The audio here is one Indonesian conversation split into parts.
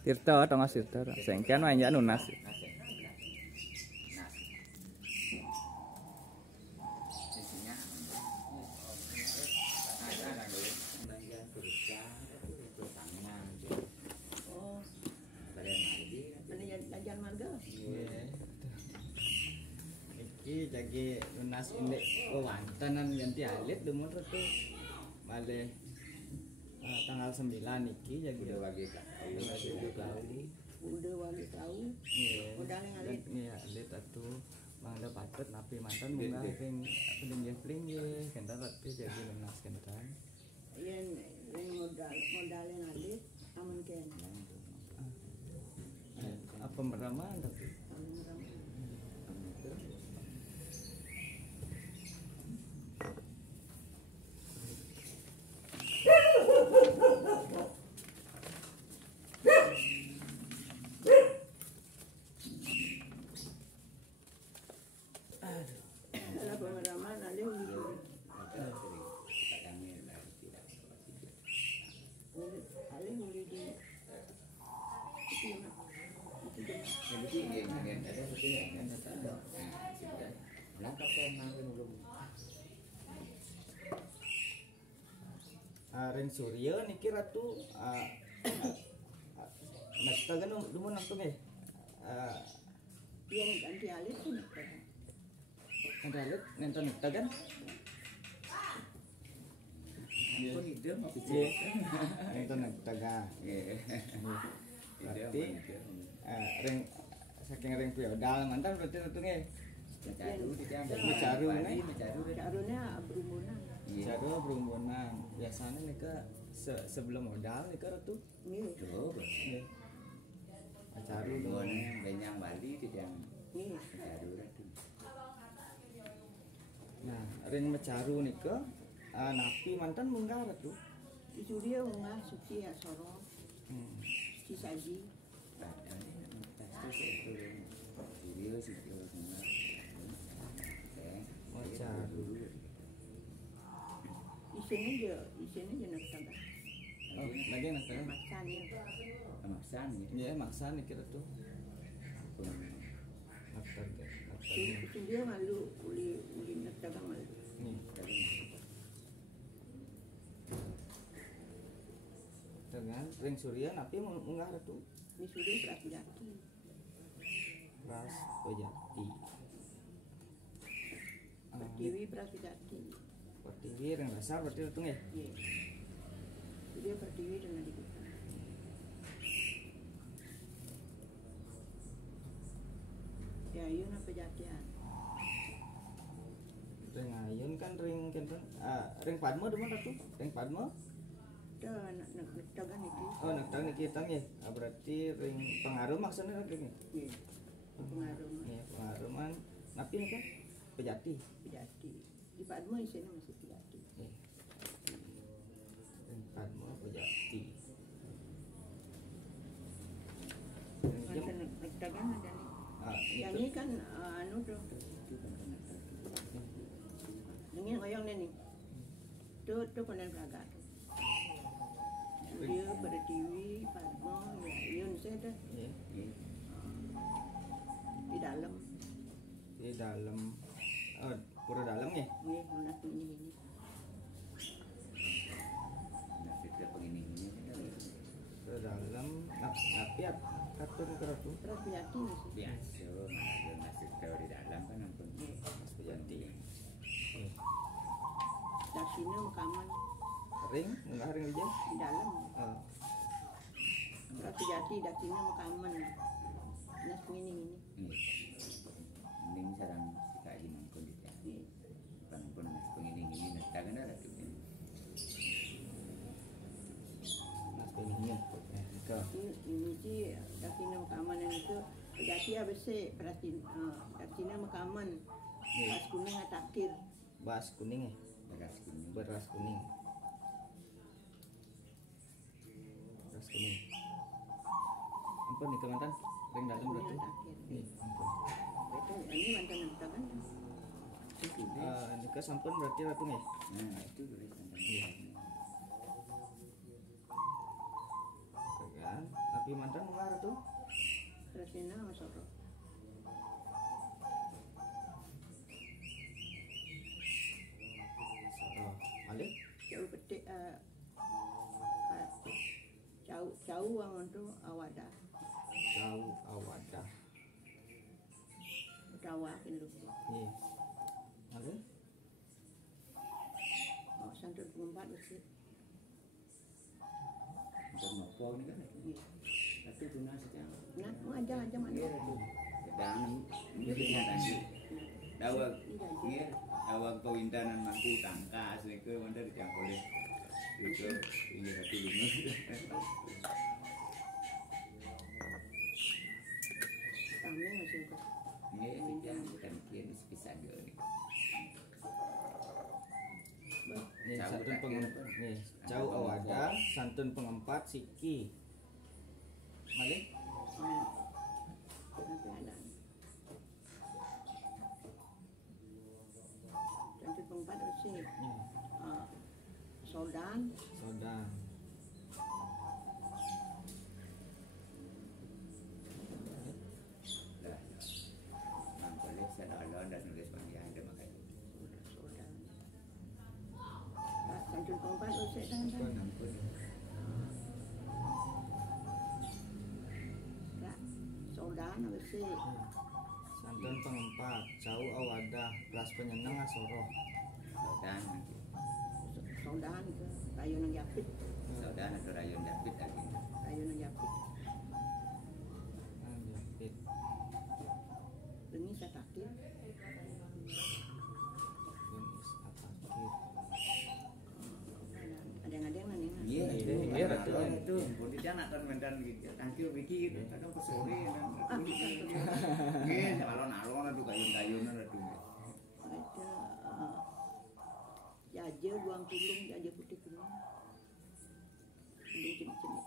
Tirta tongos tirta. Sengkian wae nya nunas. Iki jagi lunas indek wantanan ganti alit dumur tuh balik tanggal 9 iki jagi udah wagi udah wagi tahu udah ngalit iya alit atuh mangda patut napi mantan bunga ping pling kenta tapi jadi lunas kentan yang modalin alit amun ken apa meraman tapi Ring Surya niki ratu nastagan dumun nangtung yang ganti alit pun ada alit nenten nastagan Pun itu nenten nastagan berarti ring saking ring feodal mantan berarti ratungnya caranya berumunan Jago berumbunan biasanya nih ke sebelum modal nih ke ratu nih acaru Bon benyang Bali tidak nih acaru ratu. nah ring mecaru nih ke napi mantan munggah ratu itu dia unggah suci ya sorong si saji mecaru isinya nak sabar lagi naskah maksan ya Maksan ya maksa nih kira tuh itu dia malu uli nak dagang malu nih dengan ring surya napi munggah ratu ini sudah beraki-laki ras pejati pertiwi beraki-laki pertiwi ring dasar berarti ratu ya iya dia pertiwi dengan di kita ya yun apa jatian ring ayun kan ring kenten ring padma demen ratu ring padma dah nak dagang itu oh nak tang kita ya berarti ring pengaruh maksudnya ring iya pengaruh ya pengaruhan napi nih kan pejati pejati di Padma isinya masih pejati ring padma pejati macam nak dagang ada nih yang ini kan anu tuh ini oyong nih tuh pandai belaga tuh dia berdiri Padma ya yun saya dah di dalam pura dalam ya nih lunas ini kita penginginnya pura dalam napi katur ke ratu terus pejati masih biasa ada masih tahu di dalam kan ampun mas pejati daksina makaman ring enggak ring aja di dalam oh terus pejati daksina makaman nas ini mending sarang sekali mangkon di sini pun pengining ini netagan ada tuh mas peningnya ke ini sih daksina makaman itu pejati habis berarti daksina makaman pas kuning atakir bas kuning ya beras kuning beras kuning ampun nih kemantan ring dalam kuning berarti atakir nih ampun itu ini mantan dagang ini ke sampun berarti ratu ya nah itu boleh sampai kan tapi Di mantan mengar tuh. Rasina masoro. Oh, alik Jauh petik jauh wangon tu awada. jauh awadah. Dawa kindu. Iya. Alik Oh, santun pengumpat mesti. Bukan nopo ini kan. Iya. Tapi guna saja. Nah, mau aja mana. Sedang jadi tadi. Dawa iya, dawa kawintanan mangku tangka asli ke mana dijangkau itu iya satu lunga. Kami masih kok. Ini kan kian bisa gini. nih santun pengempat nih jauh awadah santun pengempat siki. Alik Nanti ada. Santun pengumpat mesti. nih Soldan, sodang. Dah. Mangkole sedalon dan nulis panjang ada makanya. Soldan. Santun pengumpat mesti dan. Ampun. Soldan mesti. Santun pengempat jauh awadah ras penyeneng asoro. Saudan nanti. Soldan ke rayunan Japit. Saudan atau rayon David lagi. Rayunan Japit. Jepit. Ini saya takdir. Jenis atakir. Ada yang nih. Iya, Iya, betul. itu. Bodinya nak kan mendan gitu. Tangkil bikin kadang ke sore dan. Iya, alon-alon aduh kayun-kayunan aduh. Ada jaja buang pulung, jaja putih kuning. Pulung cemik-cemik.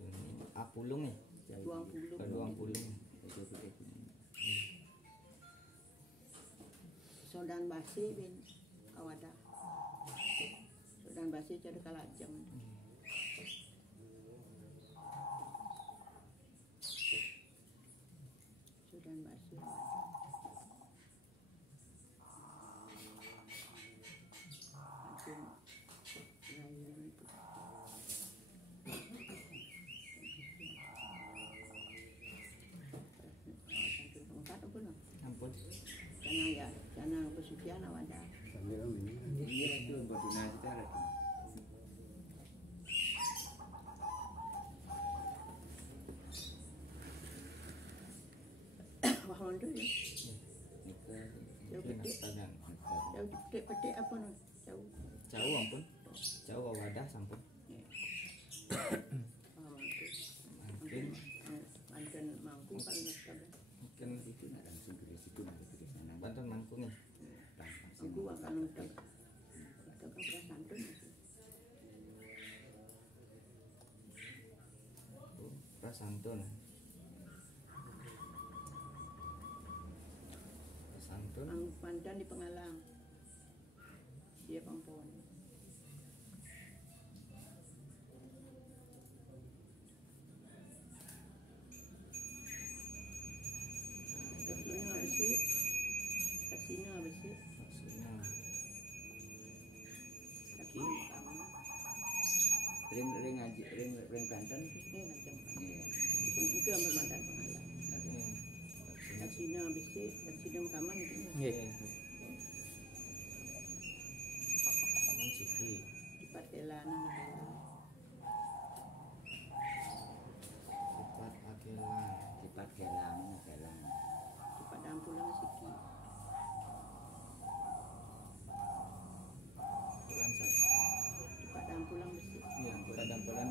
Ini apulung nih. Buang pulung. Keduang pulung. Itu putih kuning. Sodan basi bin awada. Sodan basi jadi kalajang. Sodan basi awada. Ampun. Jangan pesucian awada. Iya itu boduna kita lagi. Wah hondo ya. Nikah. Jauh petik. Tangan. Jauh petik apa no? Jauh. Jauh ampun. Jauh awadah sampun. Mungkin Mantan mampu kalau nggak mungkin Itu nak langsung ke situ nanti ke sana. bantuan mangku nih. Ibu akan nonton. Kita kan santun. Prasantun. Prasantun. Ang pandan di Pengalang. Dia Pampon. Kasino bersih. Kasino bersih. Maksudnya Kasino kamu. Ring aja ring Banten. Ini macam Iya. itu yang bermandan Pengalang. Oke. Kasino bersih. Kasino kaman itu. Nggih. Taman Siki. Di Patelana. Sifat Agelan. Cepat gelang. Di Padang Pulang Siki. Bulan satu. Di Padang Pulang bersih. Iya, Padang Bulan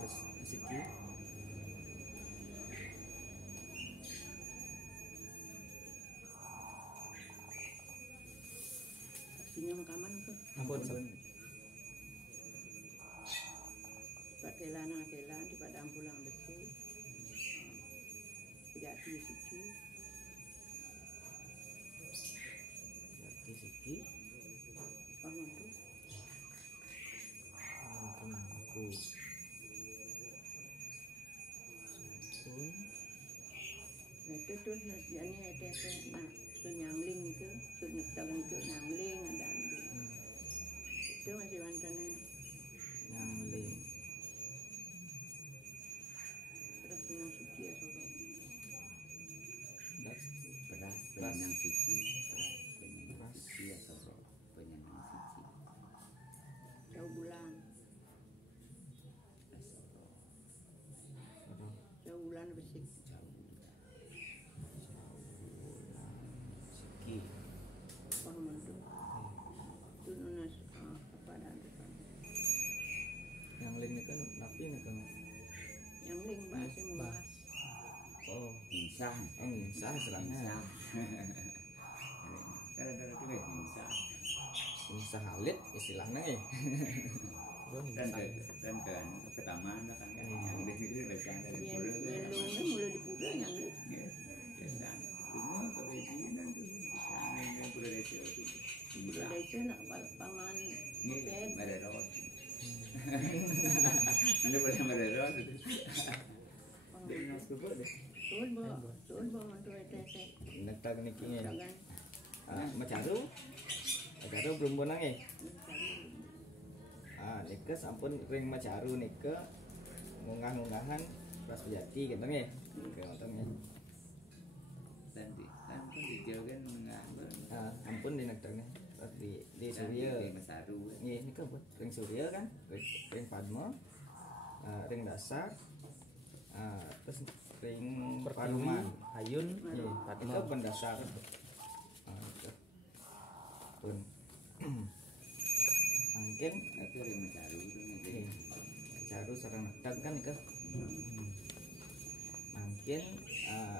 Siki. Kasino kaman pun. Ampun. Patelana Kelan di Padang Pulang bersih. Jati Siki. Jati Siki. Bangun tuh. Mangku. terus nasiannya tete nah su nyangling itu su nektakan itu nyangling ada itu masih mantannya Nyangling. terus yang suci ya soro Das beras penyang siki penyang siki ya soro penyang siki jauh bulan Soro. jauh bulan bersih Siki. hormon tuh itu nunas apa dan depan Nyangling nih kan napi nih kan. nyangling bahasa membahas Oh, insah insah istilahnya. Cara-cara itu kayak insah Insah halit istilahnya eh. dan ke taman kan yang di situ biasa dari yang pulau lungnya mulai dipuga nyangling biasa semua kebijinan tuh sana yang pulau desa itu udah itu nak pangan bed ada rawat nanti boleh ada rawat itu dari nas kubu deh Tuan bawa mantu tete Nektar niki ya. jangan Macaru. Macaru belum benang eh. Nika sampun ring macaru nika ngungah-ngunggahan ras pejati gitu ya. Oke, ngoten ya. nanti kan dijauhkan mengambil Ampun di nektarnya. Ras di Surya. di Masaru Nggih nika buat ring Surya kan, ring Padma, ring dasar. Terus ring Paruman, Hayun, nggih, itu pendasar. Itu. Pun. Mungkin itu yang Masaru itu nggih, caru sareng nektar kan nika. Mungkin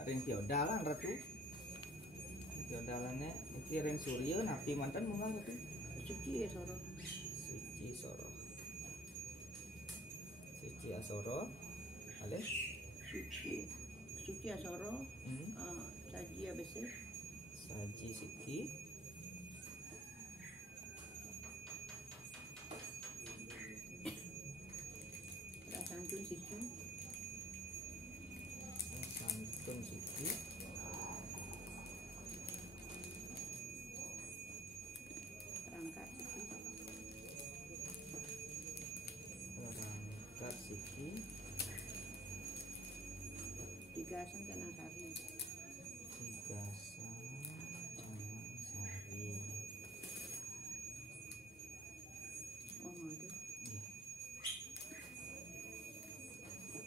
ring Tiodalan ratu. Tiodalannya iki ring Surya napi mantan munggah itu. suci ya soro Suci Soro. Suci Asoro. Ale? suci ya soro saji ya besi Saji Siki. rasantun situ Santun Siki. perangkat situ Perangkat Siki. tiga santanang sari Tigasan Canang Sari. oh aduh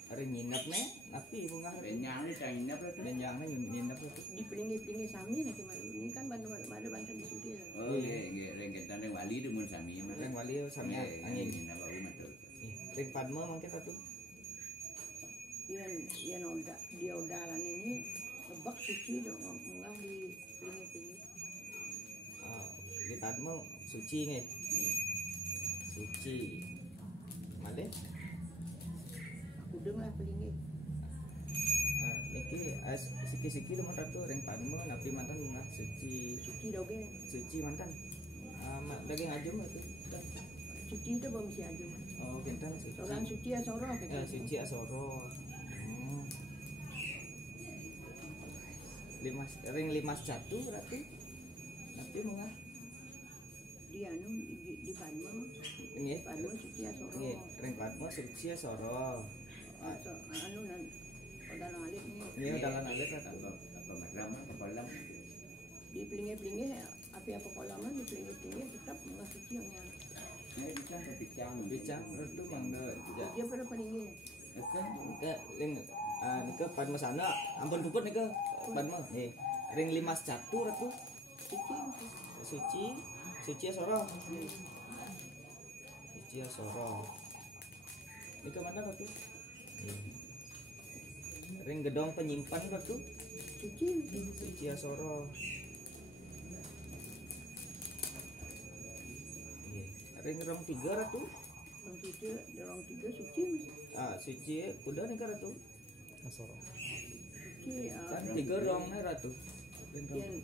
Hari nginep nih, napi bunga hari. Renyang itu yang ini apa tuh? Dan jangan nginep itu. dipelingi-pelingi sami nanti malu ini kan bantu bantu di situ ya Oh iya, lengketan yang wali itu mun sami mah. Ring Wali sami angin. Ini apa betul. Ring Padma mungkin satu. dia udalan ini lebak suci dong enggak dipelingi-pelingi Di Padma suci nih. Suci. Male? aku dengar pelingi Niki siki-siki lu ratu ring Padma napi mantan munggah suci. suci doge Suci mantan. Daging ajum itu. suci itu belum si aju Oh, kintan suci. orang suci ya soro Suci Asoro. Ring 51 berarti. Nanti munggah. dia di Padma Nggih. Padma suci ya soro Nggih, ring Padma suci Asoro. anu nan udalan alik nih Ini dalan alit Apa magram apa kolam. di pelingi-pelingi apa kolaman di pelingi-pelingi tetap enggak suci nya Ini kan kepicang. Bicang ratu mangga. dia pada pelingi Nika ring nika Padma sana. Ampun puput nika Padma. Nggih. Ring 51 ratu. suci Suci Asoro. Suci Asoro. Nika mana ratu? Ring gedong penyimpan ratu. suci Suci Asoro. Ring rong 3 ratu. orang tiga suci Suci udah nih ratu. Asoro. suci Kan 3 rong nih ratu.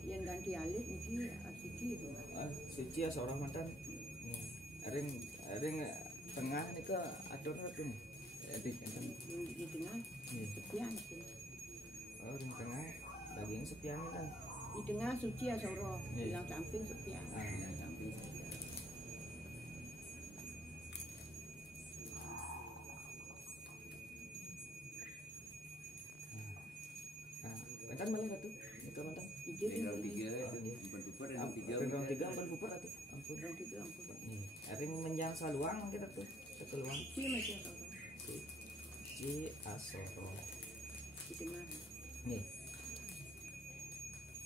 yang ganti alit niki asiki itu Suci Asoro mantan. Ring tengah nih ke atur ratu nih. di tengah sekian sih Ring tengah bagi Sepian kan. Di tengah Suci Asoro, Iya. yang samping Sepian. yang samping saja. Nah, bentar malah satu. Nika bentar. Tiga Yang ini. tiga itu empat pupur dan tiga. Rong tiga ampun pupur atuh. Ampun. Orang tiga ampun. Nih, ring menjang saluang kita tuh. Keluang Suci masih Asoro. si Asoro. Di tengah. Nih,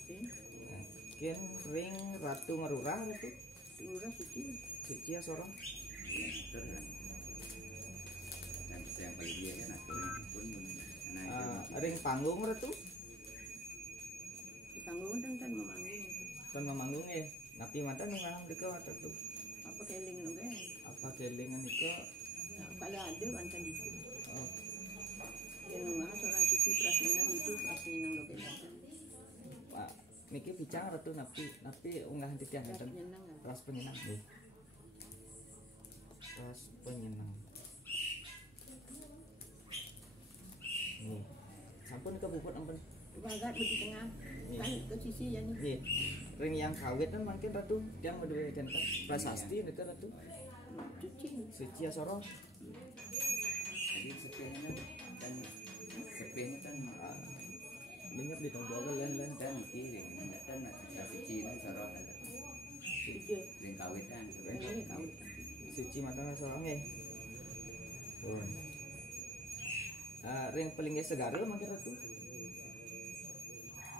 Oke. mungkin ring Ratu Ngerurah itu. Lurah Suci. Suci Asoro. Yang atur kan. Nanti yang paling dia kan atur pun. Nah, Ring panggung Ratu. Di panggung kan memanggung. Kan memanggung ya. Napi mantan memang deka atau tuh. Apa keling lo kan? Apa kelingan itu? Nah, kalau ada mantan itu. Oh, Yang rumah seorang Suci Prasminang itu Prasminang lo kan. Pak, niki bicara Ratu napi unggah titian enten. Prasminang kan. Ras penyenang nih. Ras penyenang. Nih. Sampun ke puput ampun. Bagat di tengah. Kan ke sisi yang ini. Nih. Ring yang kawit kan makin Ratu, yang berdua jantan. Prasasti dekat Ratu. Suci. Suci Asoro. jadi sepehnya kan sepehnya kan Dengar di tong dua lain. dan iki kan kasih Cina sorot ada. Suci. Ring kawitan Ini sebenarnya. kau. Suci matang Asoro nggih. Pun. Ring paling segarel makin Ratu.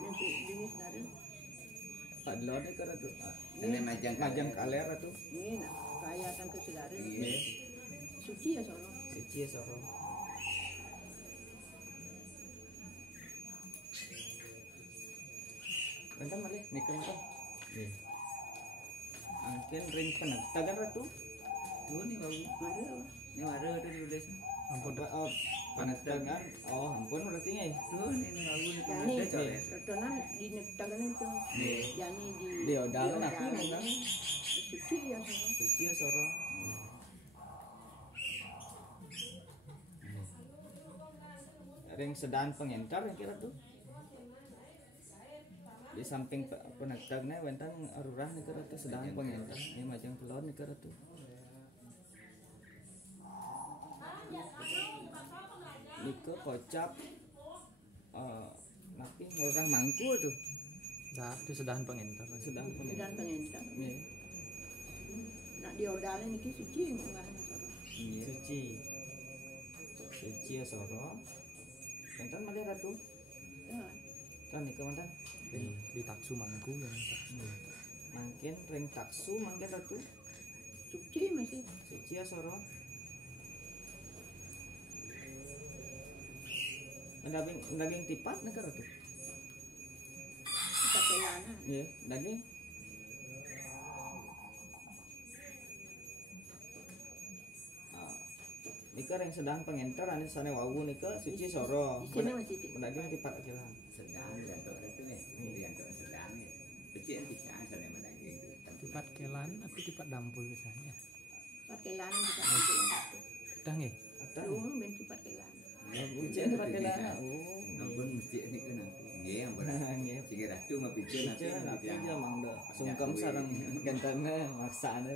Yang ini sekarang. Tak delon ke Ratu. Ini majang Majang kaler Ratu. Ini nak kayatan ke segara. Iya. Suci ya sono. Suci Asoro. Bentar malih, nikah bentar. Nih. Angkin ring penetakan Ratu. Tuh nih bau. Mari. Ini ada tulis. Ampun, penetakan. Oh, ampun berarti nggih. Tuh ini bau nih Yani ada coret. rotonan di nektagan itu. Nih. Yani di Di odal napi odal. memang. Suci ya sono. Suci Asoro. Ring sedan pengentar yang kira tuh. Di samping penetagnya wentan arurah nih kira tuh sedan pengentar. Ini majang telur nih kira tuh. Niko kocap napi orang mangku tuh. Nah, itu sedahan pengentar. Sedang Dan pengentar. pengentar. Nih, Nak di odal ini ki suci munggah sono. suci. Suci Asoro. Wentan malih ratu. Ya. Kan niko wentan. Di taksu mangku ya. Mangkin ring taksu mangkin ratu. Suci masih. Suci Asoro. Daging tipat nih ratu. Kita kelana. Iya, daging. Nika yang sedang pengentar ane sane wawu nika suci soro. Di sini masih di. Daging tipat kira. Sedang jantok itu nih. Jantok sedang ya. Kecil bisa sana menagih itu. Tipat kelan, aku tipat dampul biasanya. Pat kelana kita ambil. Udah nggih. Atau Lu ben cepat kelana. ujian tipat kira. Oh, Ampun mesti ini kan nanti. Nggih ampun. nggih. Sige ratu mah pijen nanti. Ujian tapi dia mangda. Sungkem sareng gantana maksane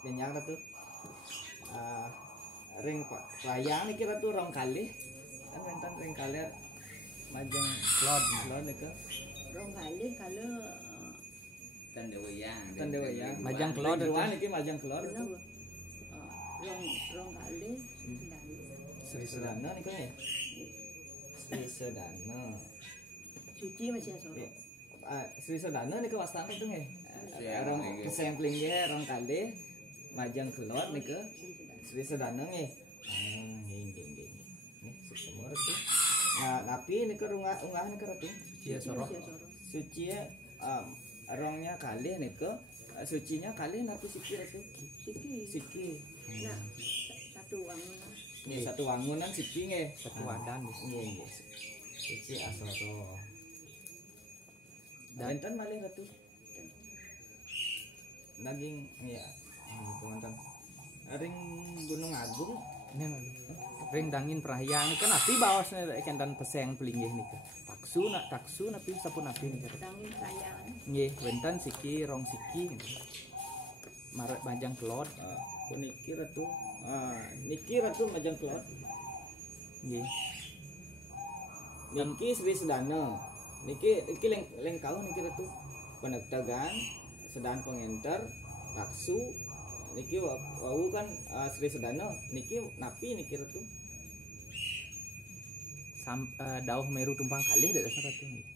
kenyang tuh. Ring layang iki ratu rong kali. Kan wenten ring kali majang klod nika. Rong kali kalau Tanda wayang. Tanda wayang. Majang kelod itu. Ring iki majang klod. benar rong kali. Sri Sedana nika ya. Sri Sedana. Suci masih sono. Sri Sedana nika wastana tuh nggih. Ya, Rong nggih. sampling ge rong kali majang klod nika. Sri Sedana nggih. Nggih. Nih semua ratu. Nah, tapi nika unggah nika ratu. Iya soro. Suci rongnya kali nika. Sucinya kali napi siki ratu. Siki. Siki. Nah, satu wangun. Nggih satu wangunan siki nggih. Satu wadan. Nggih. Suci Asoro. Enten malih ratu. Daging ya. Teman-teman. Ring Gunung Agung. Ini lagi. ring dangin prahyang kan api bawasnya ikan dan peseng pelinggih nih taksu napi sapun api nih Tangin sayang. nggih wenten siki rong siki gitu. Maret panjang telur Niki ratu majang kelot. nggih Niki Sri Sedana. Niki leng kau niki ratu. Penegtagan sedang pengenter taksu niki wau kan Sri Sedana niki napi niki ratu. dauh meru tumpang kalih dak dasar ratu nggih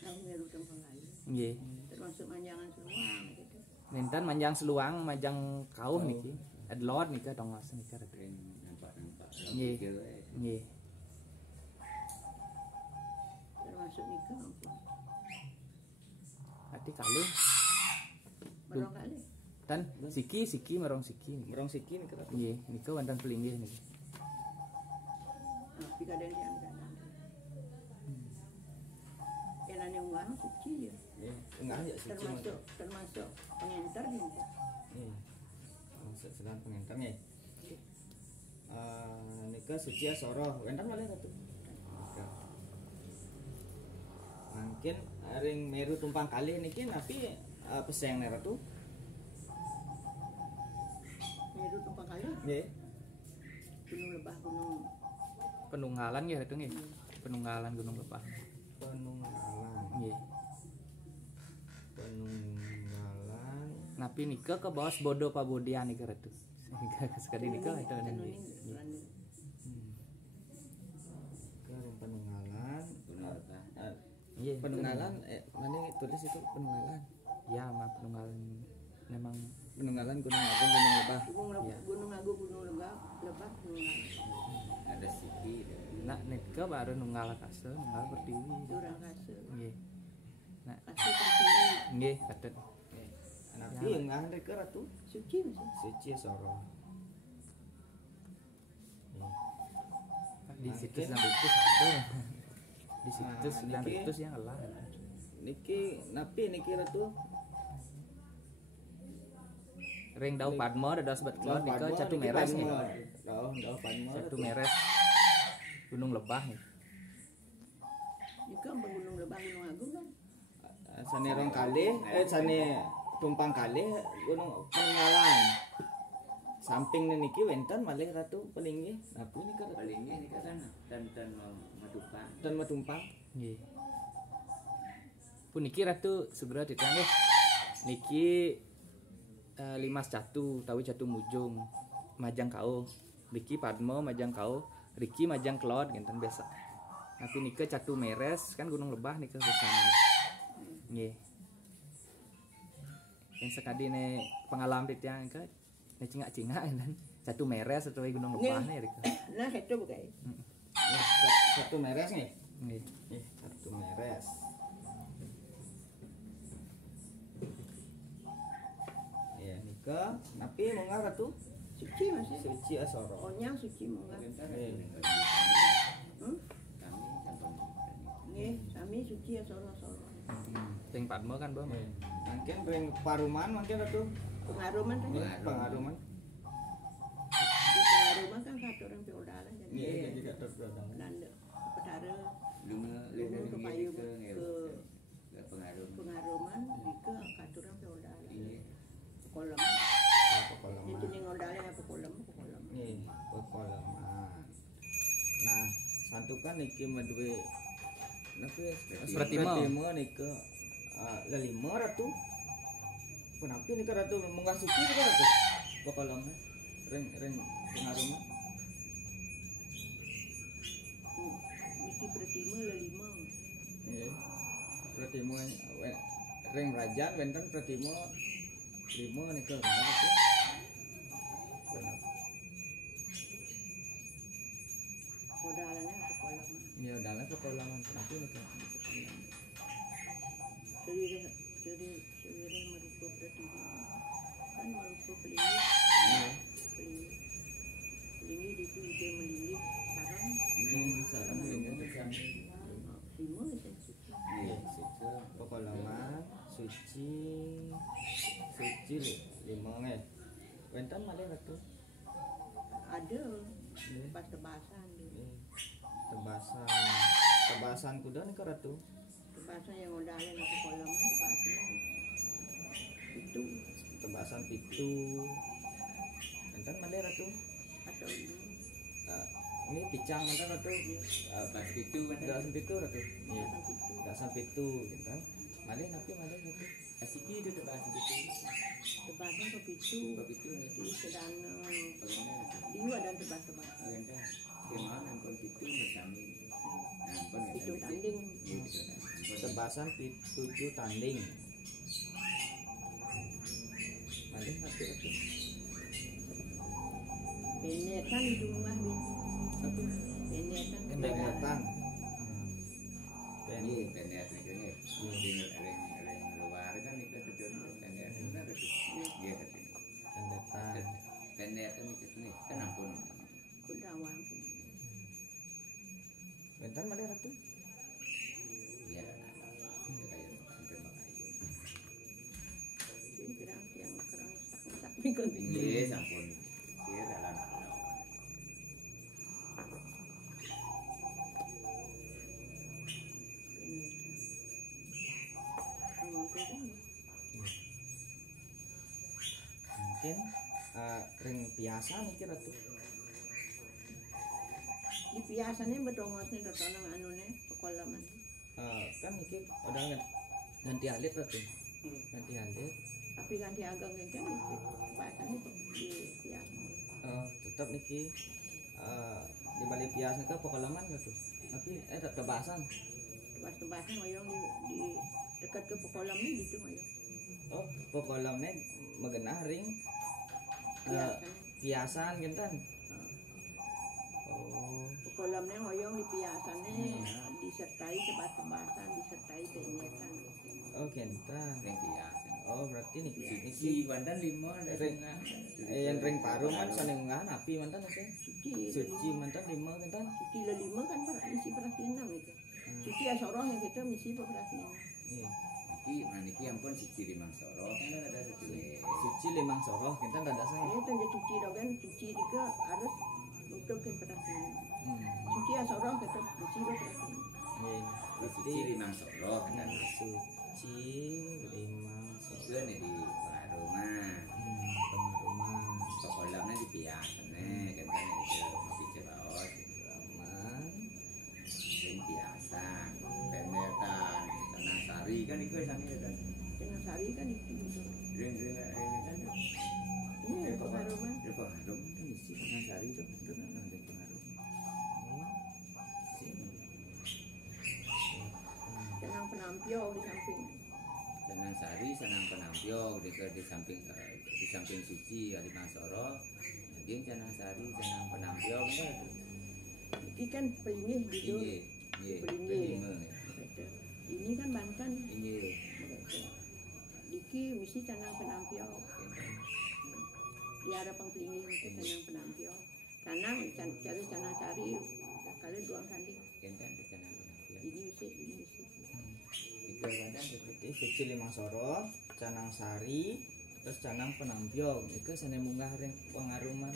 Nang meru tempang kali. nggih Termasuk manjangan seluang gitu. Nintan manjang seluang majang kauh niki adlot nika tongos nika ratu Ring nampak-nampak. Nggih. Kecil, nggih Termasuk nikah apa? ati kalih Barang kali. dan siki merong siki niki Merong siki niki ratu. nggih nika wonten pelinggih niki Tapi kadang dia ambil. Yang ane uang suci ya. Enggak ya suci. Termasuk pengenter gitu. Maksud sedang pengenter nih. Nika suci soroh, wenten malih ratu. Mungkin ring meru tumpang kalih niki napi peseng nih ratu. Meru tumpang kali. Nggih. Gunung Lebah gunung. penunggalan nggih ratu nggih penunggalan Gunung Lebah Penunggalan. nggih Penunggalan. napi nika ke bawah bodo pabodian nika ratu sekali nika itu Tenuning nggih Belanda. Ke penunggalan. Benar kan? nggih Penunggalan mana tulis itu penunggalan. ya mah penunggalan memang Penunggalan Gunung Agung Gunung Lebah. Ya. Gunung Agung Gunung Lebah Gunung Ada siki. nak nika baru nunggal kase nunggal pertiwi Durang Kase. nggih Kase tertinggi nggih katet Napi enggak rek ratu. suci masih. Suci soroh. di situs dan ritus ada di situs dan niki- ritus yang elah Niki napi niki ratu. ring dau padmo ada sebet kelot nika Padmo, catu niki meres Padmo. nih Dau Padmo. catu meres Gunung Lebah nih Juga apa Gunung Lebah Gunung Agung kan. Sane rong kalih sane tumpang kalih Gunung Penunggalan. Samping niki wenten malih ratu pelinggih. Napi nika ratu. Palingnya ini kan dan madukan. Dan matumpang. nggih puniki ratu segera ditang nggih niki limas catu tahu catu mujung majang kau Riki Padmo majang kau Riki majang kelot genten biasa tapi nika catu meres kan Gunung Lebah nika kesana nggih yang sekadi ne pengalaman titiang ke ne cingak-cingak kan catu meres atau Gunung Lebah nih rika Nah itu bukan. Satu meres nih. nggih Satu meres. Ya nika napi munggah ratu Suci masih. suci asoro. Onyang suci munggah. Hmm? Kami sampai Nggih, kami suci ya soro-soro. sing Padmo kan Bang Mungkin ring paruman mungkin ratu. Pengaruman kan. Pengaruman. Di pengaruman kan satu orang feodalan jadi. Iya juga terus. Belanda petara Lunga ke payung ke ke pengaruh. pengaruman ke katuran feodal. Iya. Kolam. Pekolaman. Itu ning modalnya apa kolam. Nih, pekolaman. Nah, santukan niki maduwe napi Pratimo. Pratimo nika lelima ratu. Kenapa nika ratu munggah suci nika ratu? Pekolaman. Ring pengaruman. Mesti bertima lima. Iya. Pratimo ring rajan wenten Pratimo 5 nika bener ratu. Modalannya apa kolam. Ya dalam pekolaman kenapa nika? Jadi merupa bertima. Kan merupa pelingi. Iya. Pelingi di itu ide melilih sarang. Sarang ini kan. Lima itu suci. Iya, situ pekolaman suci suci lima nggih. Wenten malih ratu. Ada Nggih. pas tebasan dulu. Tebasan. Tebasan kuda nika ratu. Tebasan yang udah ada nasi kolam tebasan itu Tebasan pitu. Wenten malih ratu. atau ini Ini picang wenten ratu. Pas itu kan Tebasan pitu ratu. Iya. tebasan itu Tebasan pitu gitu. Malih napi malih ratu. asiki itu bahasa itu. tebasan ke pitu Begitu nih. di sedana Bagaimana? dia ada tebas-tebas Agenda kemana ampun itu bersami. Ampun ya. pitu tanding Iya gitu kan. Ampun. Tebasan tujuh tanding. Malih napi ratu. penetan itu rumah bin Napi penetan pendetan. Ini pendek nih kayaknya. Ini ring luar kan itu tujuan pendek itu kan itu. Iya kan. Pendetan. Pendek ini kesini kan ampun. kudawang Wenten malih ratu. Iya. Kayak hampir makayu. bin kerang yang kerang tak mikun Iya ampun. Iya dalam dalam. Mungkin ring biasa niki ratu. di biasanya bedongosnya dotonang anu nih pekolaman Kan niki udah ganti alit ratu. Ganti alit. tapi ganti agak kan bahasanya di biasa Tetap niki di balik bias nika pekalaman ratu. Tapi tebasan. tebas-tebasnya ngoyong di dekat ke pekolaman gitu ngoyong Oh, pekalamnya megenah ring biasanya biasan genten. Oh, pekolamnya ngoyong di biasanya disertai tebas-tebasan disertai keingetan oh genten. Ring biasa. Oh, berarti niki Si Wandan lima ada Ring- setengah. yang ring paru man sanengan api mantan oke. suci Suci mantan 5 genten. suci lima kan misi perhatian itu suci asoroh yang kita misi perhatian Iya. Niki ampun si limang soro kan ada satu. Suci limang soroh genten dadasnya. ini tanda suci dogan suci juga harus nutupin perhatian Hmm. suci asoroh kita misi perhatian Iya. Si limang soro kan. Suci limang soroh. Itu nih di rumah. Rumah. Sekolahnya di biasa nih kan kan itu di Cibaos. Aman. Ring biasa. Pendekan. Tenang sari kan itu sana kan. dengan sari kan itu gitu. Ring kan. Ini pengaruhan Itu pengaruh kan isi tenang sari itu kan ada pengaruh. dengan penampio di samping Senang sari, senang penampiok di samping suci ya di Masoro. Mungkin senang sari, senang penampiok kan. ini kan pelingih gitu Iya, iya, Pelingih. lima. ini kan Banten Iya. Diki misi canang penampio di arah pengpelingih itu canang penampio canang cari canang cari kali doang tanding Kencan di senang penampiok. ini misi Itu kadang Jadi suci limang soroh, canang sari, terus canang penampiok. Itu sana munggah ring pengaruman.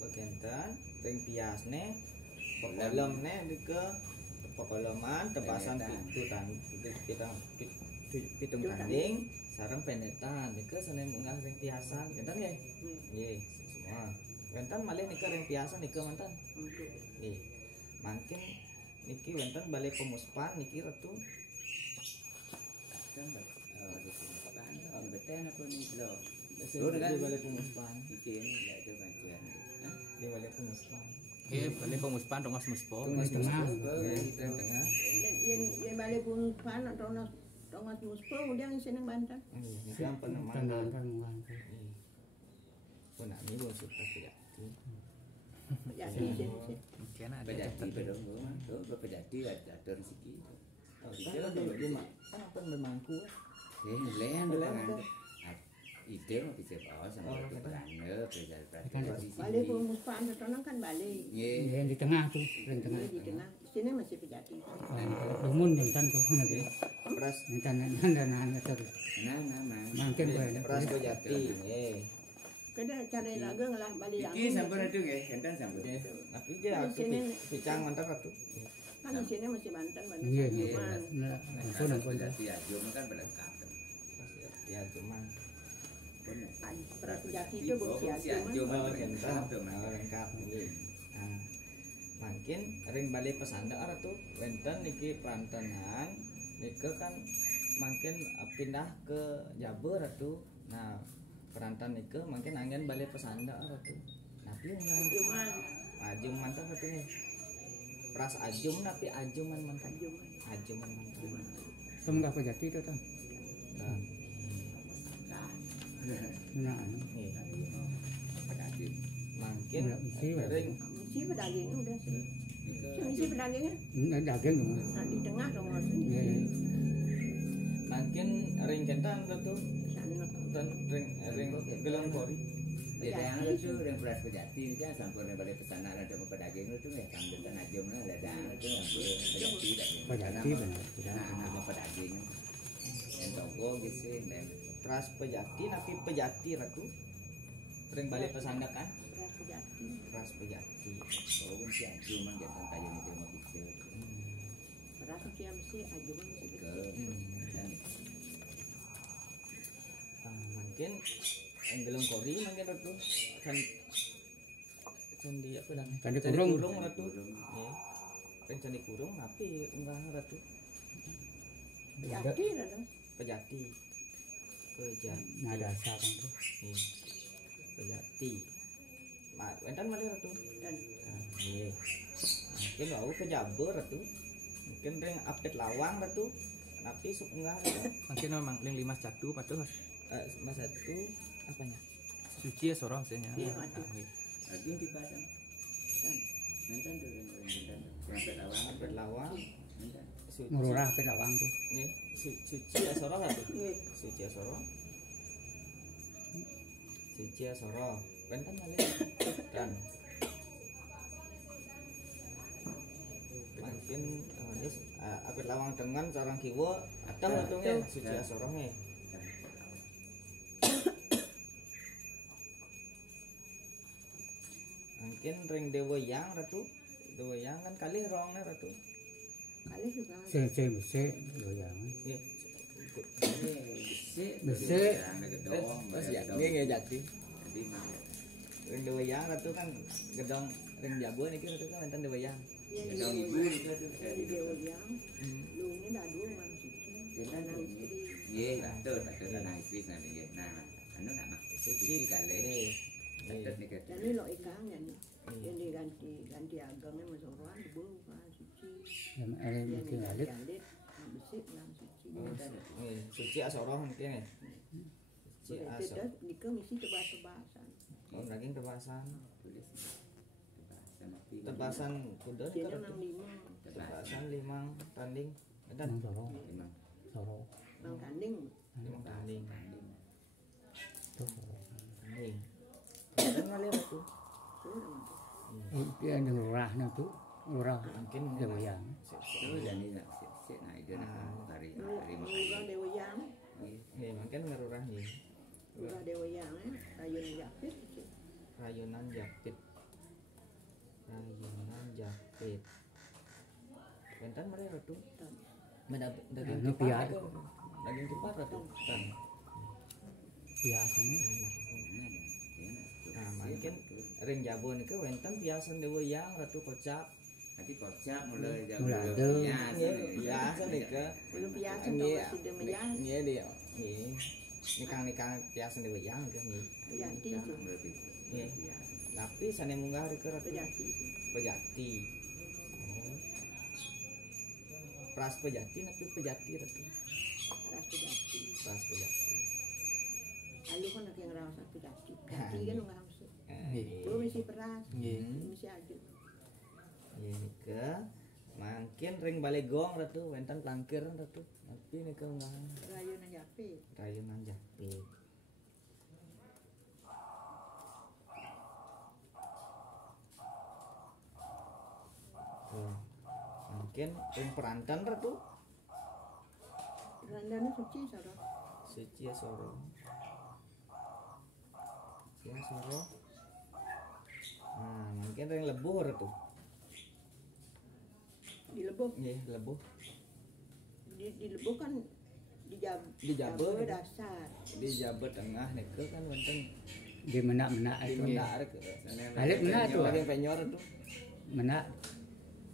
Bagenten ring piasne, pekolamne ke pekolaman tebasan pitung tanding, sarang pendetan. Itu sana munggah ring piasan, genten ya? Iya, semua. Genten malih nika ring piasan nika mantan. untuk Nih, makin niki wonten balai pemuspan niki ratu. kan betul apa nih lo? Di balai pemuspan, Ini nggak ada bagian. di balai pemuspan. Boleh pemuspan tongos muspo. Tengah, di tengah. yang balik pun pan atau tongas muspo kemudian senang Banten Niki ampun nama. Punami belum suka tidak. jadi sini Mungkin ada Pedati bedong rumah tuh, pedati ada rezeki. Oh, dia dulu di mana? Kan apa bermangku? Lehan depan. Ide mau bisa bawa sama pelangnya, belajar posisi. balik pun muspan atau kan balik Iya. Yang di tengah tuh, ring tengah. di tengah sini masih Pejati. Dumun yang tan tuh nabi. Pras Yang tan dan terus. Nah. Mungkin boleh. Pras Pejati nggih. Kada cara lagu ngelah balik Iki angin. sampun atuh nggih, enten sampun. Nggih. Tapi dia aku picang mantap atuh. Kan di sini masih Banten Banten. Iya iya. Cuman, Nah, Pun pun berarti aja kan berlengkap. Ya cuman Pras Pejati itu bukti aja. oh lengkap nggih. Nah, makin ring balik pesanda atuh wenten niki Prantenan nike kan makin pindah ke Jabar atuh. Nah, perantan nike makin angin balik pesanda atuh. Tapi ngan Cuman ajum mantap atuh nih. Pras ajum tapi ajuman mantap. Ajuman mantap. Semoga apa jadi itu tan. Nah, Nah, nggih. Pejati. Makin Iya, mesti, Pak. ring mesti pedaging udah sih. Mesti pedagingnya. ini daging dong. Nah, di tengah dong Iya. makin ring kentan atuh. sana. Dan ring gelang kori. Dia yang itu yang beras Pejati itu sampun yang balik pesana ada pedaging itu ya sambil kan ajum lah ada itu yang Pejati Pejati benar. nama pedaging. Yang toko gitu dan Pras Pejati napi Pejati ratu. Ring balik pesanda kan. Pras Pejati. Pras Pejati. oh kan si ajum kan kita kayu itu mau kecil Pras itu yang mesti ajuman mesti ke kecil. dan Mungkin yang gelang kori mungkin ratu. Candi apa dan Candi Kurung. ratu. Nggih. Ring candi kurung napi enggak ratu. Pejati dah. Pejati. Pejati. Nah, dasar kan tuh. Nggih. Pejati. Wenten malih ratu. Dan Nggih. Mungkin wau ke Jabar ratu. Mungkin ring update lawang ratu. Tapi enggak ratu. Mungkin memang ling 5 jatuh patuh Mas satu apanya? suci ya sorong sebenarnya. Iya, mati. lagi di pasang dan nanti tuh sampai lawang Update lawang. nanti Suci. Mururah pe lawang tuh. Nggih. Suci Asoro ratu. nggih Suci Asoro. Suci Asoro. Wenten malih. Dan mungkin update lawang dengan sarang kiwa atau untungnya Suci Asoro nggih. Mungkin ring Dewa Yang ratu. Dewa Yang kan kali rongnya ratu. kali juga Se goyang. Nggih. Besi. Nggih nggih jati. jadi Ring Dewa Yang ratu kan gedong ring Jago niki ratu kan wonten Dewa Yang. ya dong ibu itu tuh di Dewa yang lunya dah dua man suci dan istri iya betul tanah istri nanti ya nah anu nama suci kali betul nih dan ini lo ikannya nih yang diganti agamnya masalah dibunuh kan suci Yang ada yang mungkin alik. galit besi dan suci dan Nggih, Suci Asoro mungkin ya. Suci itu Asoro. dah nikah mesti tebas-tebasan Oh, daging tebasan. tulis sama pilih Tebasan kuda jadi ratu. nang lima Tebasan limang tanding. Enten Nang soro. emang Soro. bang kanding limang tanding. Tuh soro. Tanding. Enten malih ratu. kurang Itu yang lurahnya tuh. Lurah. Mungkin Goyang. itu jadi nak nah itu nak hari hari Lurah Dewa Yang Nggih, mungkin ngerurah nggih. Lurah Dewa Yang rayun Japit Rayunan Japit. Rayunan Japit. Enten malih ratu. Daging Anu tipat. piar. ratu. Daging tipat ratu. Ten. Biasanya. Nah, mungkin ring Jago niku wonten biasa Dewa Yang ratu kocak. nanti kocak mulai jam Mulai ada. ya Nggih, biasa niku. belum biasa Nggih, tuh masih demeyang nggih dia. Nggih. Nikang biasa Dewa Yang niku nggih. Pejati itu berarti Nggih. Tapi sane munggah rek ratu Pejati Pejati. Oh. Pras Pejati tapi Pejati ratu. ras Pejati Pras Pejati. lalu kan ada yang ngerasa Pejati Pejati kan nggak harus Nggih. itu mesti peras Nggih. mesti aja Iya nika mungkin ring balegong ratu wenten plangkir ratu tapi nika enggak rayun Japit rayunan Japit. Tuh. mungkin ring perantan tuh Randanya suci soro. suci ya soro ya soro. Nah mungkin ring lebuh tuh Di Lebo. ya lebuh Di Lebo kan Dijabe. dasar. di jabat tengah nih kan wonten Di menak-menak di itu. menak Alik menak tuh. lagi penyor tuh Menak.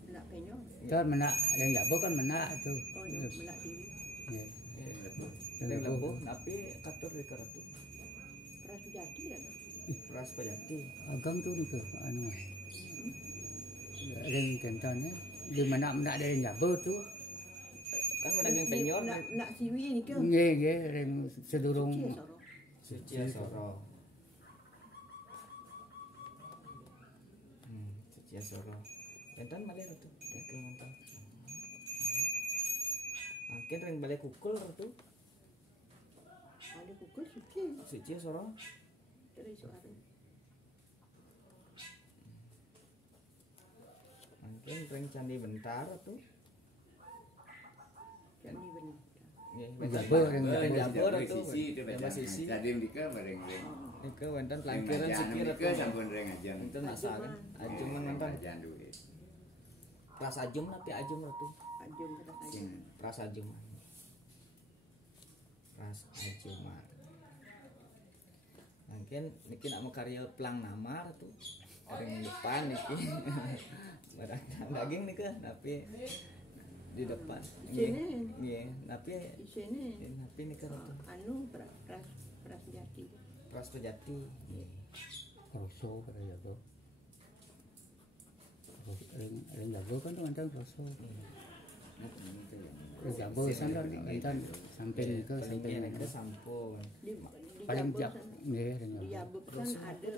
Nak penyok. Itu menak yang jabo kan menak tuh. Oh, menak diri. Ya. ring lebuh tapi katur di kertu Keras jadi ya. ras pajati Agam tuh itu anu. Ring kentonnya di menak-menak dari jabo tuh. kan daging penyor Nak siwi ini ke. Nggih, nggih ring sedurung Suci soro. suci ya soro suci ya soro enten malih tuh itu nonton mungkin ring balik kukul tuh Ada pukul suci. suci ya soro Dari sekarang. mungkin ring candi bentar tuh Jadi benar. Jabo, ring jabur Jabur tuh sisi itu jabur sisi tadi dika bareng ring. itu wonten pelangkiran sikir Ring tuh sampun ring aja. enten asalkan ajuman wonten Ajan duit. ras ajum nanti ajum tuh Ajum keras ajum. Sing ras ajum ras ajuman mungkin niki nak mau karya pelang nama tuh ring depan niki daging nih tapi di depan Sini. iya tapi Di sini. tapi nih kan Anu keras jati. ras pejati kroso kada jabo. Ring jabo kan tuh enten kroso. Ring jabo sampai enten samping ke samping ada sampun Di paling Jabur jak sana. nggih ring Di jabo. Jabur kan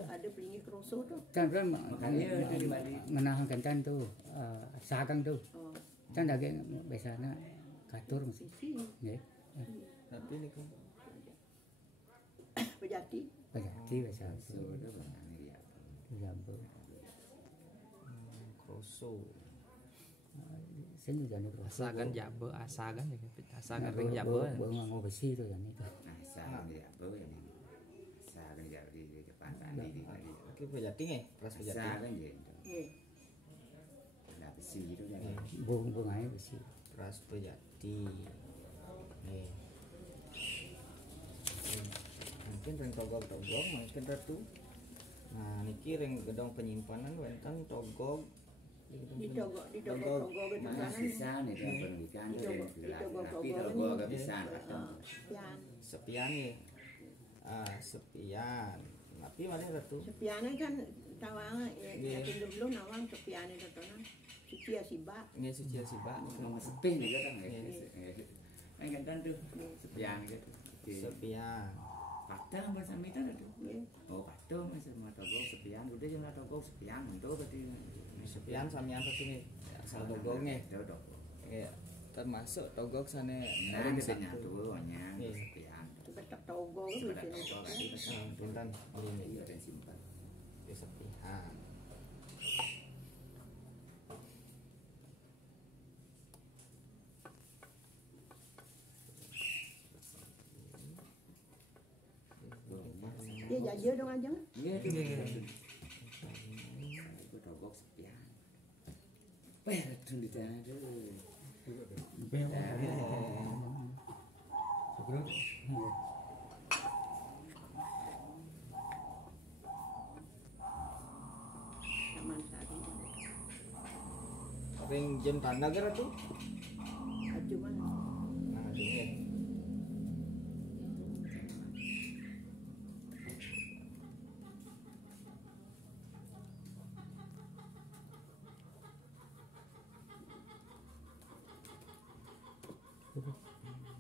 ada pelingi kroso tuh. Kan menahan kentan tuh sagang tuh. Oh, Kan daging biasanya katur mesti. sisi. Nggih. tapi nih kan Pejati. Pejati biasa tuh. Jabo. kroso Saya juga nih kroso. Asagan jabo, asagan ya, asagan Nah, ring jabo. Bawang besi tuh yang itu. nah sarang ya apa ya. Sarang ya di depan tadi di tadi. oke pejati nih ras pejati Sarang ya. Nggih. Ada besi itu ya. Bunganya besi. ras pejati nih mungkin ring togog mungkin ratu nah niki ring gedong penyimpanan wonten togog Ditogok gitu Mana kanan. sisa nih kan pendidikan itu yang tapi Ditogok-togok togok ini. gak bisa atau Sepian. sepian nih sepian tapi mana ratu Sepiannya kan tawang Nggih. ya tinggal belum nawang sepiannya datana. Suci ya siba. ini suci siba mau sepih nih kan kan kan tuh sepian gitu. sepian Padang bahasa mita tuh. Nggih. Oh padang masih mau togok sepian udah jangan togok sepian itu berarti sepian samian satu nih asal togognya itu togok. ya termasuk togog sana Nah ring kita satu nyatu hanya Iya. sepian. Sebetak togo Sebentar itu. togok tadi pintan ini iya dan simpan. di sepian Dia jajah dong aja. Iya itu itu togok sepian. Berat di tanah tuh. Taman Sari. ring jem tanda gara tuh Ajuman. nah ini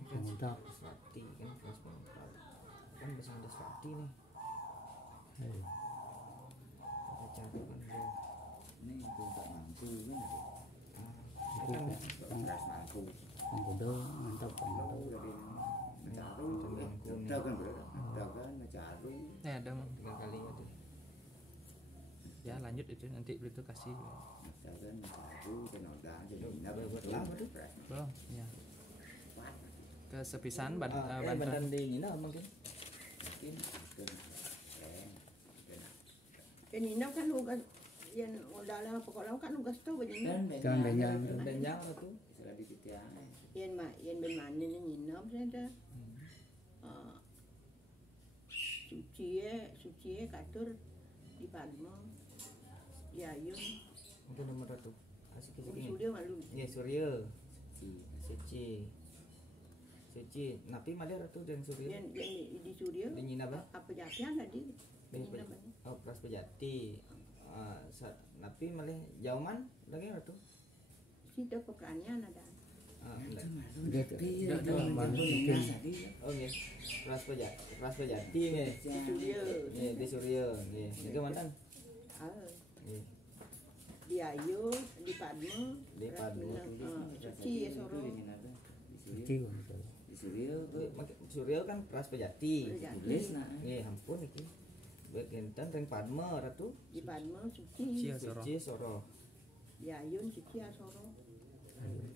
Mantap. Swati kan kelas pengetahuan kan bisa ada Swati nih kita cari kan dia. Ini itu tak mampu kan. Itu kan Beras mampu. Yang kudo mantap Tahu mantap. dari mencari. Tahu kan bro. Tahu kan mencari. Ada mah 3 kali gitu. Ya lanjut itu nanti itu kasih. Misalkan satu tenaga jadi nggak Berlama tuh. Belum, ya. Ke sepisan Banten Banten. di Nina mungkin. mungkin Ini nak kan nugas yang dalam pokok kan nugas tu banyak Kan banyak. Dan yang tuh. istilah di titian yang bermana ni nginap saja. Suci katur di Padma, di Ayun, Mungkin nomor satu. Asik di asik. Surya malu. Ya Surya, si Suci. Napi malah ratu dan Surya. Yang di Surya Di Nina ba? apa jatian tadi? Oh, Pras Pejati. Napi malah jauman lagi ratu. Situ pekerjaan ada. Dia mungkin Oh nggih. Pras Pejati nggih. Di Surya, Nggih di Surya nggih. Niku mantan. Nggih. di Ayun, di Padma, Di Padma. Suci ya Soro. suci kok. di Surya Surya kan Pras Pejati. tulis nah Nggih, ampun iki. Begenten ring Padma ratu. Di Padma Suci, Cia Soro. Suci Soro. di Ayun Suci Soro. Ayun.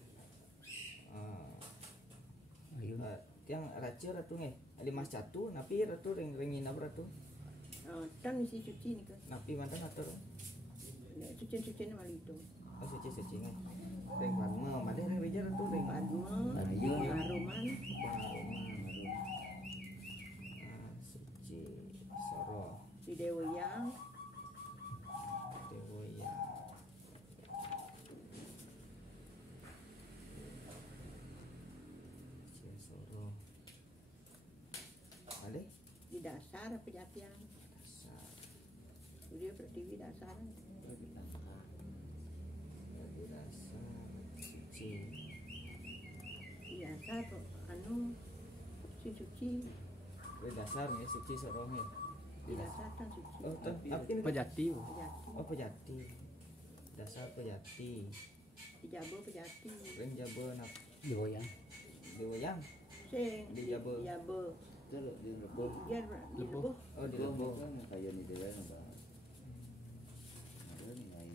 Yang raja ratu nggih. Limas catu napi ratu ring nginap ratu. Tan isi Suci ni ke? Napi mantan atur. Suci ni malu itu. Oh suci nggih. Ring Padma, made ring raja ratu ring Padma, Ayun. Haruman, Suci Soro. di Dewayang, Dewoya. Suci Soro. Made di Dasar Pejatian. dasar. Surya Pertiwi Dasar. Lagi dasar. Suci. Di Dasar anu si Suci, Lagi dasar nih Suci Soro nggih. di Dasar kan Suci. Oh, tapi ini Pejati. Pejati, oh Pejati. Dasar Pejati. di Jabo Pejati. Ring Jabo nap Digoyang. Dewoyang. Sing Di Jabo. di Jabo. itu di Rebo Iya, di Jabo. Oh di Lebo. kan kayak di Dewa nambah ada nih lain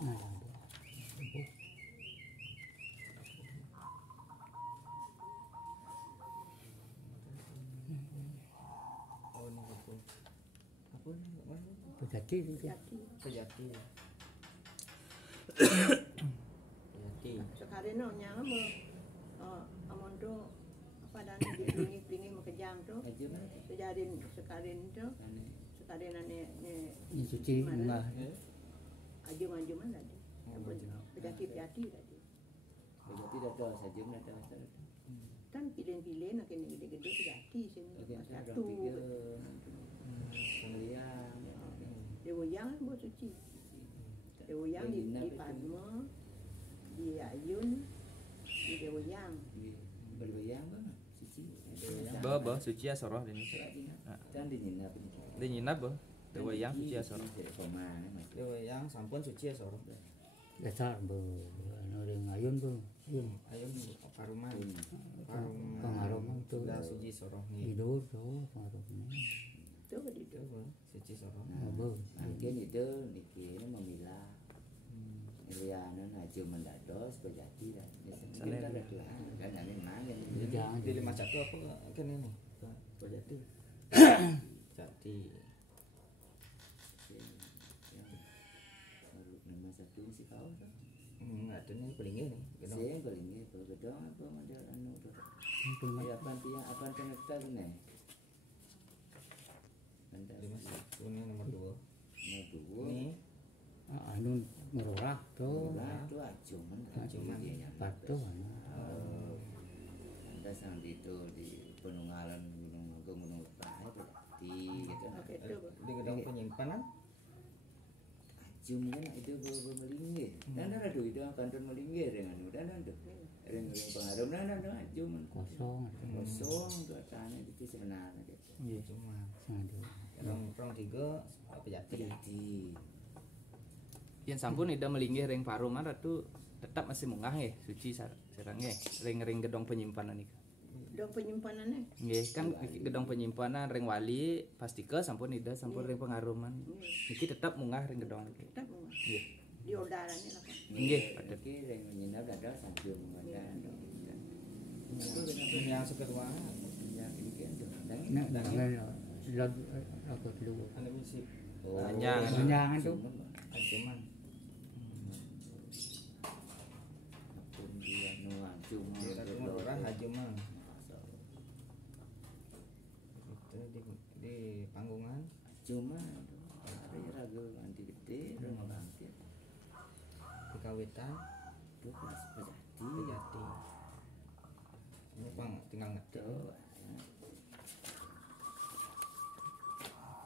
Nah, Oh ini Lebo. Apa nih? Mana? Pejati itu. Pejati. Pejati. Pejati. Sekarang no nyang apa? Amon tu apa dan di pingi makejang tu. aja mana Sejarin sekarang tu. aneh Sekarang ane Ini suci enggak. aju mana tadi? Oh, maju. Pejati tadi. berarti datang saja datang Kan pilih-pilih nak kena gede-gede pejati sini. oke ada Satu. tiga kemudian Dewayang buat Suci. Dewayang di Padma, di Ayun, di Dewayang. berbayang kan suci Bah Suci Soro ini. kan di Nina Di nyinap bah. Dewayang Suci Soro. kemana mas Dewoyang sampun Suci Soro. Dasar bu. Anu ring ayun bu. Ayun. Ayo Paruman. Pengaruman tuh. Sudah Suci Soro nggih. Tidur tuh pengaruhnya. Tu di Itu Bu, Suci Soro. nah Bu. mungkin itu dikira memilah Iliana aja mendados berjati dan Sana kan dia. ada kan aneh mana Jangan. Di lima catu apa kan ini? Pejati. Jati. nama satu si kau tuh Enggak ada nih paling ini. Gitu. saya paling itu gedong apa model anu tuh ya apa ternyata nih bentar Lima catu ini nomor 2. mau dua Ini Anu merorah tuh. lah itu acuman Acuman. Patuh anu. ada sang itu di penunggalan gunung Pai berarti gitu Oke tu. di gedung penyimpanan. acung kan itu bawa melinggir dan ada tuh itu kantor melinggir dengan udah dan tuh ring pengaruh dan ada acung Kosong. kosong tuh tanah itu sebenarnya gitu Iya. Cuma Aduh. rong 3 Pejati. berarti Yang sampun ida melinggih ring paruman ratu tetap masih munggah ya Suci sarang ya ring gedong penyimpanan itu. Dok penyimpanannya. Nggih, kan gedong penyimpanan ring wali pastike sampun ida sampun ring pengaruman. Niki tetap munggah ring gedong niki. Tetap mau. Nggih. Di odarannya lah kan. Nggih, padet. Iki ring nyinap ada sanjung ada. Yang sekedua Ya ini kan tuh. Nak dengan lot aku dulu. anu misi Panjang. Panjangan tuh. ajaman. Pun dia nuang cuma Kita murah ajaman. Itu di panggungan. cuma ada ragu anti gede rumah bangkit Di kawitan. itu pas pejati Pejati. Ini bang tinggal ngetik.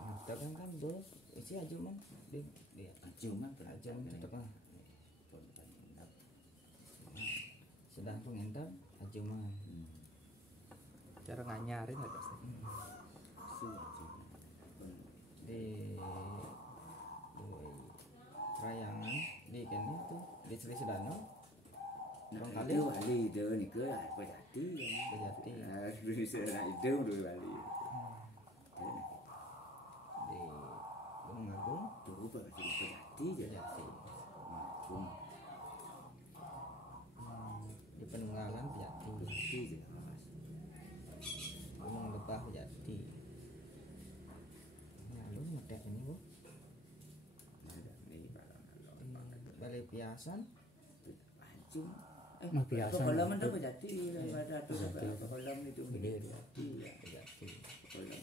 Ngetik kan bos. Isi ajaman di cuma ajaman tetap lah. Sudah pengentar ajaman. Cara nganyarin ada sih. Di Rayangan di kene tuh di Sri Sedano Orang kali. kali wali itu nih ke pejati Pejati. bisa nak itu dulu wali Di Gunung Agung tuh pejati jadi Pejati. cuma Di Penunggalan Pejati. pejati je Gunung Lebah Pejati. Lalu ngetek ini bu ada nih kalau di Balai Piasan anjing Mau biasa. kolam itu pejati daripada itu kolam itu gede pejati ya Pejati. kolam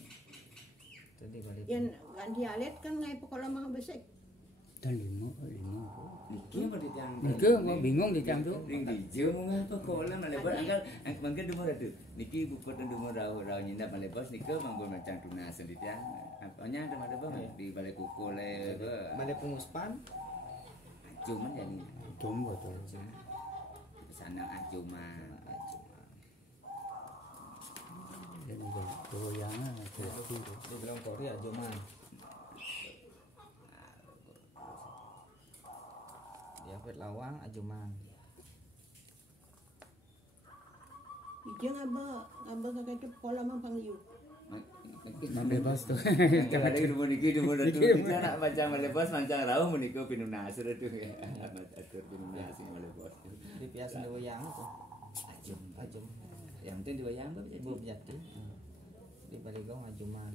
Itu di Balai Yang ganti alet kan ngai pokola mah besek. Dan lima. niki apa di tiang Nike mau bingung di jam tuh. ring di jauh apa kolam lebar angkat mangke dumur itu niki buku dan dumur rau nyindak lebar niki manggo macam tunas di tiang apanya ada bang di balai kuku le Balai Penguspan. cuman jadi Jom betul. sana acuman Dan goyangan itu. Di Belong Kori ajaman. Di Apit Lawang ajaman. Ijeng aba kakek tu pokola mah pangyu. Mau bebas tuh. Jangan ada rumah niki rumah itu kita nak macam lepas macam rau meniko pinu nasir itu ya atur pinu nasir lepas Di Piasan di Wayang tuh. acum Ajum. yang penting dua yang apa Ibu Pejati. Di Baligong ajuman.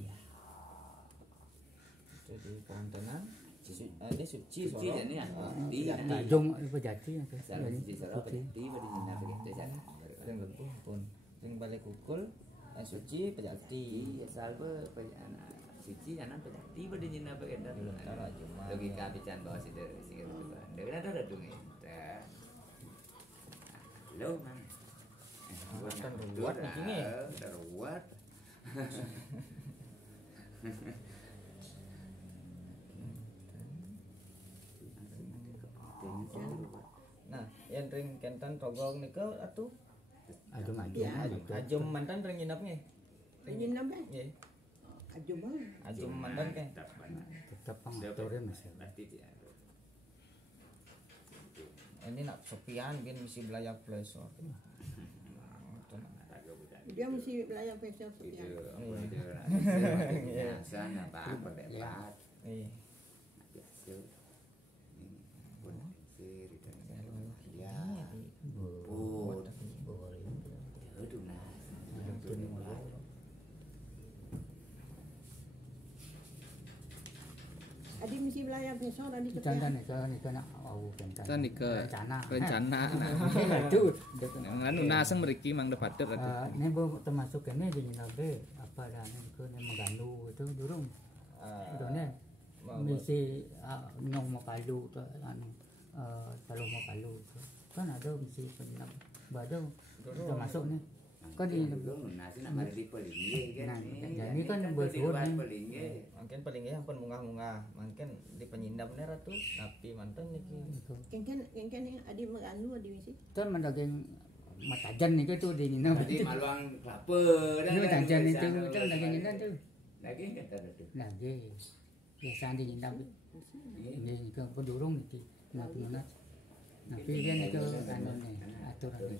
Itu di Pontenan. Ini suci suci Solo. jadi ya di Jom pejati yang salah suci sarau di pada sini apa gitu sana Yang lebih pun. Yang Balai Kukul. Suci Pejati. iya salve anak suci anak pejati pada sini apa gitu Cara ajuman. logika bicara bahwa sih dari sih gitu kan dengan ada dong ya lo man Kan ruwet nih kini. ruwet Nah, yang ring kentan togong niku atuh Ajum ajum mantan ring nginapnya. Ringin nambah. Nggih. Aju mah. Ajum mantan ke. tetap pengaturnya masih. Ini nak sepian bin misi belayar plesor. Dia mesti belajar fashion sekian. sana apa debat Iya. biasa ini pun siri dan ya Oh, aduh nah Adi mesti belajar fashion adi Cantan sekian. nika nak au cantan. Kan nika rencana. rencana nah. Itu. Anu naseng mriki mang depadet atuh. Ini termasuk ini di Nabe apa dan itu yang menggandu itu durung. Itu nih misi nong makalu tuh anu kalau makalu itu kan ada misi penam badau termasuk nih kan di nasi nak mari di pelingge kan jadi kan bersuara nih pelingge Mungkin paling ya pun munggah-munggah, mungkin di penyindap nih ratu, tapi mantan niki. Kengken yang adi menganu adi mesti. kan mendaging matajan nih tuh di Nina tadi maluang kelapa itu matajan itu daging Nina tuh lagi kata itu lagi biasa di Nina ini ke pendurung nih nat tapi dia nih ke anu nih aturan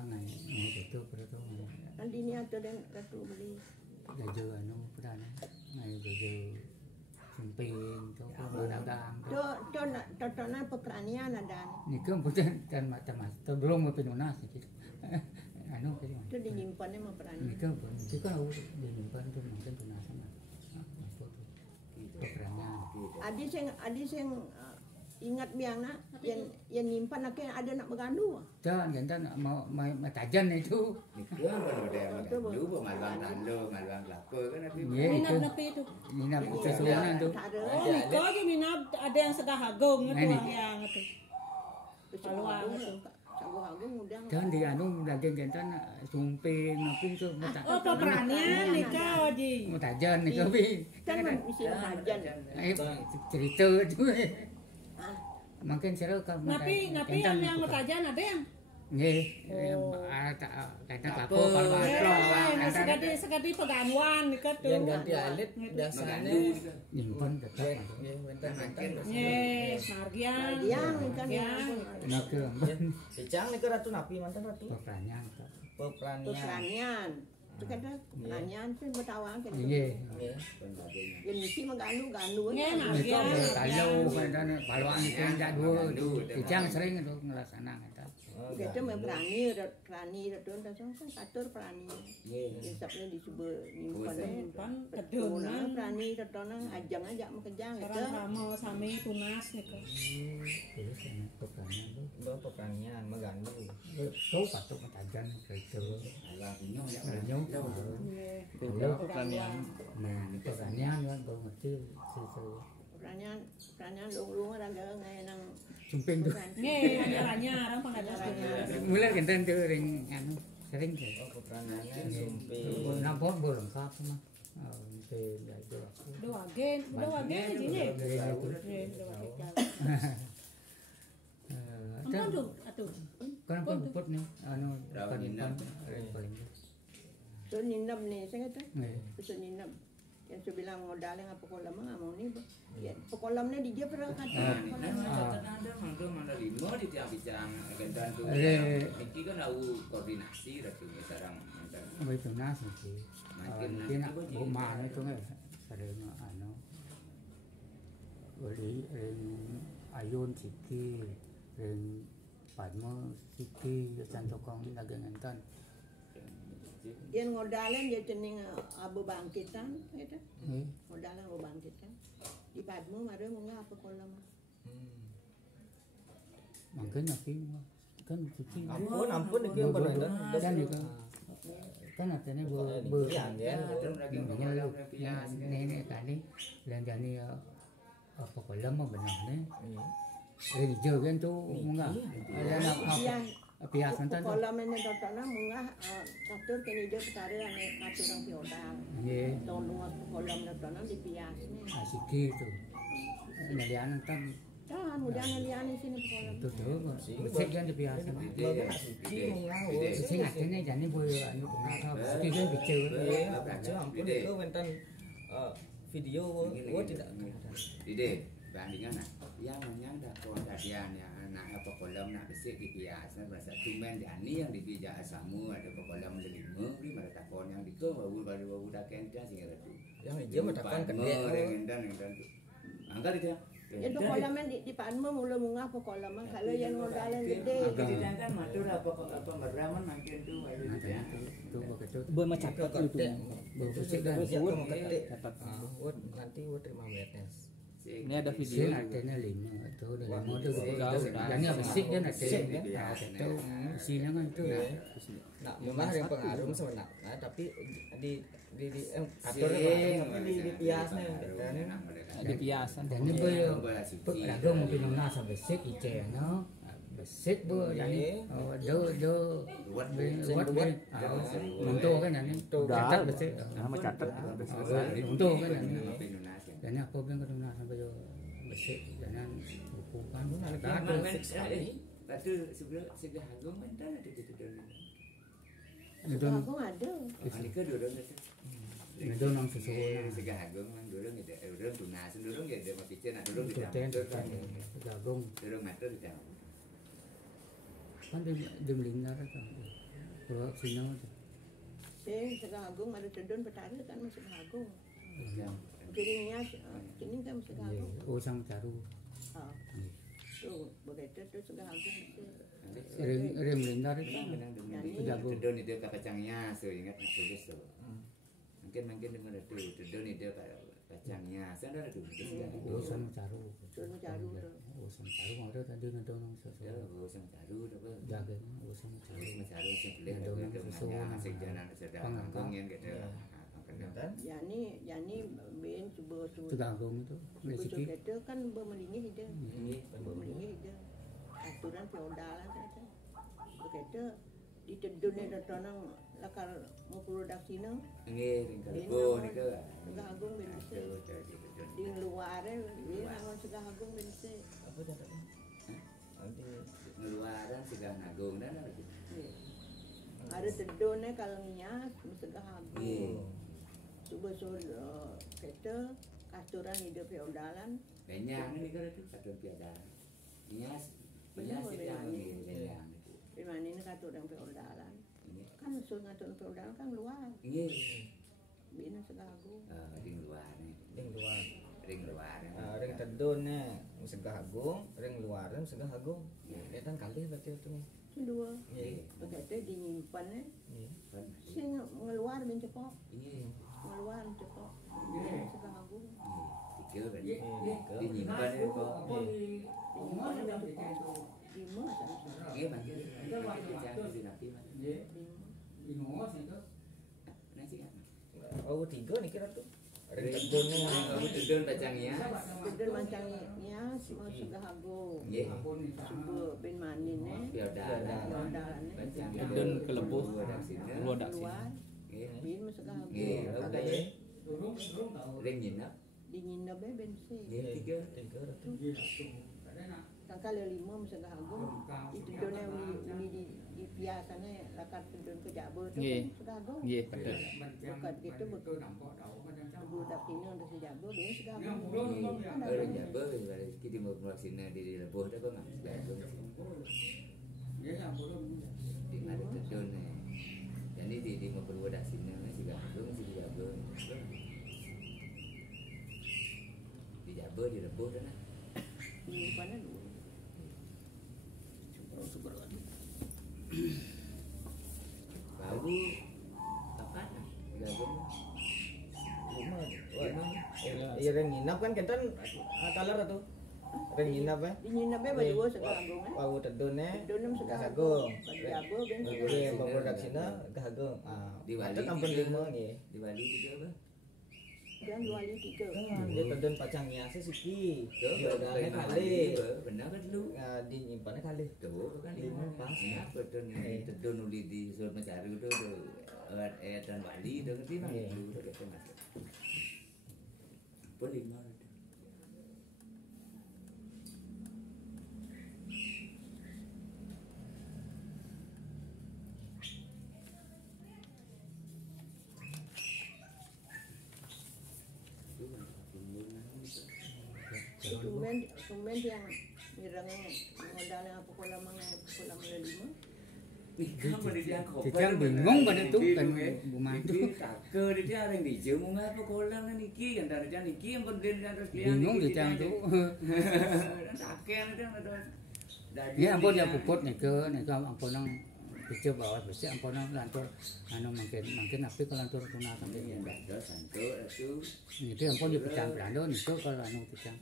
ngày ngày itu berapa Kan ini ada dan ratu beli. gajo anu pernah ngày gajo sumping tu dagang tu Contohnya peperanian ada. ni kan bukan kan macam tu belum mau penunas gitu anu gitu Itu dinyimpannya sama peranian. ni kan itu kan dinyimpan tu mungkin penunasan peperangan Adi sing ingat biangna yang nyimpan akhirnya ada nak bergandu. jangan jangan mau tajan itu Niku kan ada yang dulu malang tando, malang kelapa kan tapi ya Minat itu nepi itu. minat sesuatu tu Tak ada. Oh, Niko aja minat ada yang sedang hagung itu Ini. yang itu. Kalau itu. Campur agung udang. jangan di anu daging jantan sumping apa itu Oh, peperanian Niko aja. mau tajan ni tapi Kan isi hajan. cerita tu Ah, makin seru kan Napi yang metajan ada yang. nggih kata apa kalau Sekadi peganwan Niko tuh. Yang ganti alit biasanya nyimpan tetap benten-benten. Yes, margian. yang kan nak ke Icang niku ratu napi mantan ratu. pertanyaan Peperanian. peperanian. Itu kata peranian sih bertawang kan. nggih Yang mesti menggandu-gandu. Nggih, kan. margian. kalau kan paluan itu tidak dua kijang sering itu ngelaksanakan kita Kita memperani itu kan katur perani. Insapnya disebut nyimpannya. Nyimpan Kedunan kedunan. perani tetonang ajang aja mau kejang itu. Sekarang sama sami tunas Niko. terus pertanyaan tu Itu peperanian megandu. tu patut tajan cerita malang inyo ya. nyong Beda pertanian. nah pertanyaan kan kau ngerti sesuatu Peranian lung-lung ada ngai nang sumping tu Nggih, anyar-anyar orang pengajaran. mulai kita tu ring anu sering tu Oh, peperaniannya sumping. nampak belum lengkap mah ke itu Dua gen di sini. Nggih, dua gen. Ampun tuh, atuh. kan put ni anu paling paling tu ninap ni saya kata. nggih Tu ninap. Yang saya bilang modal yang apa kolam nggak mau ni. Ya, pekolamnya di dia pernah kata. Mana lima di tiap bicara gendan tu. Iki kan tahu koordinasi ratu sarang mantan. begitu nasi sih mungkin rumah itu kan sering anu beli ring ayun siki ring padmo siki cantokong dagang enten Yang ngodalan dia cening abu bangkitan, gitu. nggih Ngodalan abu bangkitan. Di Padmo ada mau nggak apa kolam? mungkin tapi kan siki Ampun niku yang bener. dan itu kan artinya nenek tadi dan jadi apa kolam mah benar nih hijau kan tuh enggak ada Yang pias enten tuh kolam ini dotana munggah katur kini dia petare ane katur orang piodang. nggih Tolong kolam dotana di piasnya. asiki tuh nelian enten Kan udah ngelian di sini kolam. itu tuh bersih kan di pias sing artinya jadi boleh anu kenapa asiki kan kecil Ampun niku wonten video tidak Ide bandingan nak yang menyanda kondasian ya anak apa kolam nak besik di biasa bahasa tumen jani yang di bija asamu ada apa kolam lima di mana takon yang diko baru dah kenta sehingga tu yang hijau mah takon gede. dan tu angkat itu ya Itu kolamnya di Padmo mula munggah apa kolam kalau yang ngodalan gede. kan matur apa meraman makin tu ya tuh begitu Bermacam itu. bersih kan Yang mau ketik. Nanti 5 menitnya. Ini ada sih video. artinya lima tuh dari lima tuh jadi bersih kan artinya itu isinya kan itu Nah, memang ada yang pengaruh sebenarnya, tapi di atur di piasnya Di piasan. dan ini beragam mungkin nasa bersih ice no bersih bu jadi do buat untuk kan jadi catat bersih Nama catat. untuk kan jadi dan apa pun kan nasa bersih dan bukan pun ada Batu sebelah agung mentan ada di situ. itu Aku ada. Anika dorong itu. itu nang sesuatu Sebelah agung mang dorong itu. Dorong tunas dorong ya dia mau pikir nak dorong itu kita. ten gabung Dorong matur kita. kan di melingkar kan Pro sino tuh. Segah Agung ada tedon petara kan masih Segah Agung. Yang Jadinya ini kan masih Segah Iya, Agung. usang caru. Ah. Tuh begitu tuh Segah Agung itu. Ring lindar itu. Tedon itu kacangnya, so ingat nak tulis tuh. Mungkin dengar itu tedon itu kacangnya, saya ada tuh. Usang caru. Tedon caru tuh. Usang caru ada tadi ngedonong Ya, sesuatu. usang caru tuh. Jaga usang caru. Usang caru sih boleh ada namanya asik jalan sedang ngomongin gitu. Yani ben coba Teganggung itu rezeki. itu kan bermelingih itu. Bermelingih itu. Aturan feodal kan. Begitu di tedunnya datang lakar mau produksinya Nggih, ring kalebo nika. Segah Agung ben bisa. Di luarnya dia nama Segah Agung ben bisa. Apa caranya? Nanti Ngeluaran sudah nagung dan Ada tedunnya kalau niat Segah Agung. Nggih. Coba kita aturan hidup feudalan. Banyak nih kalau itu satu piada. Nias, banyak sih yang banyak. Di mana ini aturan feudalan. Kan usul aturan feudalan kan luar. Nggih. Bina Segah Agung. Di luar nih. ring luar. Ring luar. Ring tedonnya Segah Agung, ring luaran Segah Agung. Ya kan kali berarti itu nih. Dua. Nggih. Begitu dinyimpannya. Iya. Si ngeluar ben cepok. Nggih. Ngeluar cepok. Bina Segah Agung. Tiga berarti. Dinyimpan itu kok. Dinyimpannya ben cepok. Lima sama. Nggih, Mas. Jangan di napi, Mas. Lima. Nasi kan. Oh, tiga nih kira tuh. Ring Ring tedonnya. kamu tedon kacangnya. Tedun mancangnya mau Segah Agung. Nggih. Coba ben maninnya. Feudalan. Feudalannya. Kacang. Tedon kelebuh. Luar sini. Keluar dak sini. Keluar. Nggih. Bina Segah Nggih, Agung. ada ya. Ring nyenap. Dinyinapnya ben se. Nggih, tiga. Tiga tuh. Kan kalau lima Segah Agung. Itu tedunnya di biasanya lakat tedun ke Jawa itu Nggih. kan Segah Agung. Nggih, betul. Bukan gitu budak ini untuk sejago dia Segah Agung. Orang Jawa kita mau sini di lebuh dah kok nggak jago. Di mana tedon nih. Jadi di mau berwadah sini masih jago masih jago. Di Jawa di lebuh dah. Ini mana dulu. Baru kapan? Jago. Lima. Iya ring nginap kan kita kalar tuh. Ring nginap ya. Dinyinapnya baju Segah Agung. Bau tedonnya. Tedunnya Segah Segah Agung. Agung. Jago ben Segah Oke, Agung. mau produksinya Segah Agung. Di Bali Itu kampung tiga. lima nih. Di Bali juga apa? Dan dua kali tiga. Dia tedon pacangnya sih siki. Tuh, Feodalnya benar kali. benar kan lu? Dinyimpannya kali. Tuh kan Lima pas. Ya, betul nih. Tedon uli di Surat Mencari itu dan Bali itu ngerti bang? Iya. Itu udah kita masuk. Pun lima itu. Tumben yang nyerang modalnya apa kolam lima. Nih, kamu di tiang koper. Kita bingung pada tuh kan Bu Mantu. Niki take di tiang yang di jemu ngapa kolam niki kan dari tiang niki yang berdiri di atas tiang. Bingung di tiang tuh. Take itu ada. Ya ampun ya puput nih ke ampun nang Bisa bawa bisa ampun nang lantur anu mungkin api kalau lantur tuna kan Yang ada santo itu. itu ampun di pecah belanda niku kalau anu pecah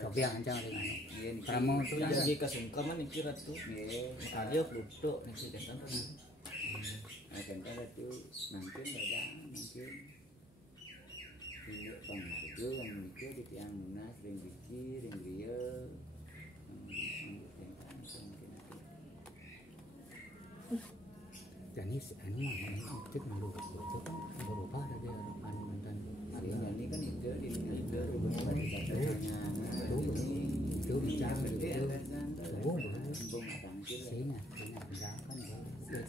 tapi yang ancang dengan anu Iya, niki. pramo tuh Jadi kesungkaman nih kira tuh. Nggih. Ayo duduk nih sih kan. Akan ada tuh mungkin ada mungkin tidak pengaruh yang mikir di tiang munas ring biki ring dia jadi anu mah itu malu itu kan berubah dari anu mantan ini kan itu di itu beberapa itu bicara itu oh kampung tangkil sini enggak kan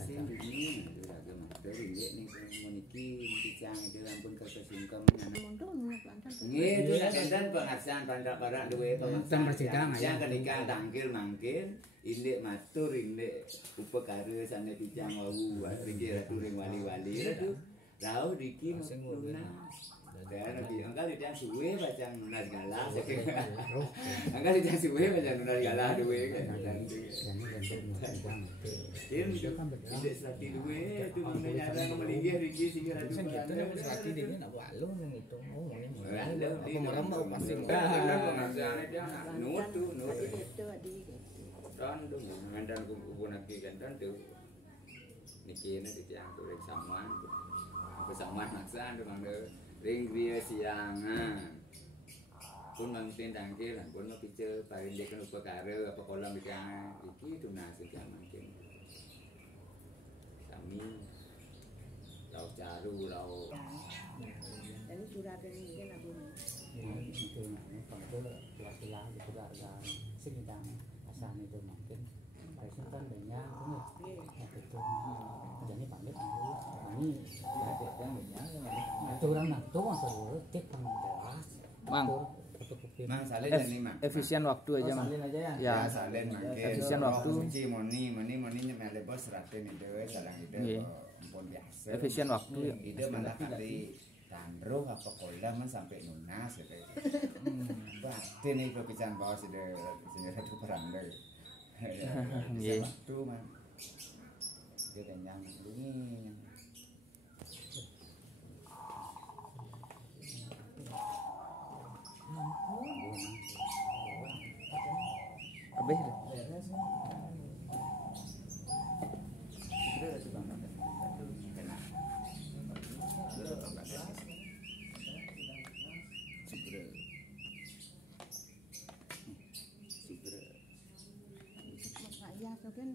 sih ini itu agama ringgit nih meniki dicang itu ampun kesungkem Mondok nunggu lantan. nggih itu enten pengasan pandak-pandak duwe Teng persidangan, ya. yang ketika tangkil mangkil indik matur indik upekare sane dicang wau iki ratu ring wali-wali ratu rau diki lunas dan lebih engkau tidak suwe bacang lunas galah engkau tidak suwe bacang lunas galah duwe kan Tidak selati duwe itu mana nyarang melinggih riki sing ratu Sen gitu nih selati dia nak walu nang itu. Oh, ini. Apa merem mau pasti. pengajian dia nut tuh nut Itu di dan tuh ngandan kumpul lagi kan dan tuh niki ini tiang tuh ring saman kesamaan maksan tuh mang ring dia siangan pun mangkin tangkil pun mau pice paling dia kan upekare apa kolam di kana iki tunas iki mangkin kami lau caru lau dan surat ini kan aku. itu namanya kalau laki-laki itu ada sekitar asal itu mungkin itu kan banyak itu jadi pandai kami itu orang nanti masa dulu cek pengelola Mang. mang salin ini mang Efisien waktu aja, Mang. Salin aja ya. Ya. salin mangke Efisien waktu. suci moni nyemele bos raten itu salang itu Nggih. ampun biasa Efisien waktu ya. ide malah kali tandro apa kolam man sampai lunas gitu batin itu pisan bawa sini satu perang deh Nggih. waktu man dia kenyang dingin Kabeh deh. Ya, so kan